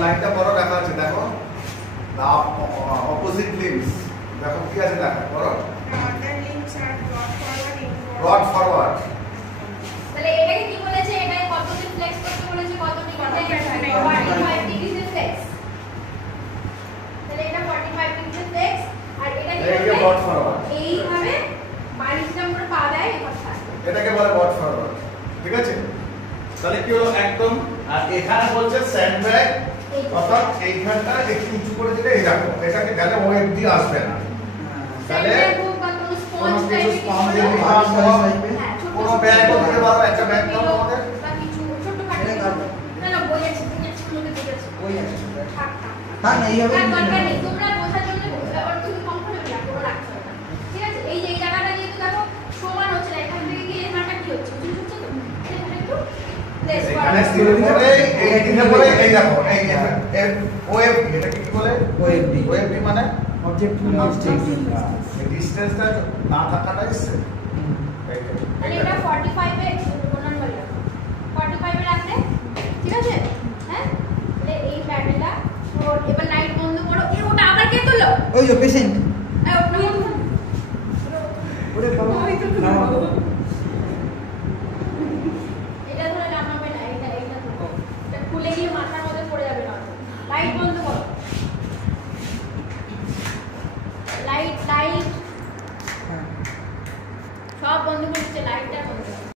লাইনটা বড় দেখা আছে দেখো অপোজিট লিম্বস দেখো কি আছে দেখো বড় রড ফরওয়ার্ড তাহলে এটাকে কি বলেছে এটাকে কতটি ফ্লেক্স করতে বলেছে কতটি 45 ডিগ্রি ফ্লেক্স তাহলে এটা 45 ডিগ্রি ফ্লেক্স আর এটা কি এই রড ফরওয়ার্ড এই ভাবে 22 নম্বর পা দেয় এই কথা এটাকে বলে রড ফরওয়ার্ড ঠিক আছে তাহলে কি হলো একদম আর এখানে বলছে স্যান্ডব্যাগ অর্থাৎ এইখানটা একটু উঁচু করে দিলে এই দেখো এটাকে গেলে ও অবধি আসবে না তাহলে কোনো কিছু স্পঞ্জ দিয়ে কোনো ব্যাগও দিতে পারো একটা ব্যাগ দাও আমাদের না বই আছে তুমি দেখেছো বই আছে থাক হ্যাঁ না এইভাবে দরকার নেই তোমরা বোঝার জন্য আর তুমি কমফোর্টেবল না পুরো রাখছো না ঠিক আছে এই যে এই জায়গাটা যেহেতু দেখো সমান হচ্ছে না এখান থেকে গিয়ে এখানটা কি হচ্ছে বুঝতে হচ্ছে তো এখানে একটু প্লেস করা এখানে স্থির করে এই দিনে পরে এই দেখো এই ওএফ এটা কি বলে ওএফডি মানে অবজেক্ট টু এই ডিসটেন্সটা না থাকাটাই সে মানে এটা 45 এ গুণন করে 45 এ রাখলে ঠিক আছে হ্যাঁ তাহলে এই প্যাডেলটা ওর এবার লাইট বন্ধ করো এই ওটা আবার কে তুললো ওই যে পেশেন্ট এই ওটা বন্ধ ওরে বাবা এটা ধরে নামাবে না এটা এটা খুলে গিয়ে মাথার মধ্যে পড়ে যাবে না লাইট বন্ধ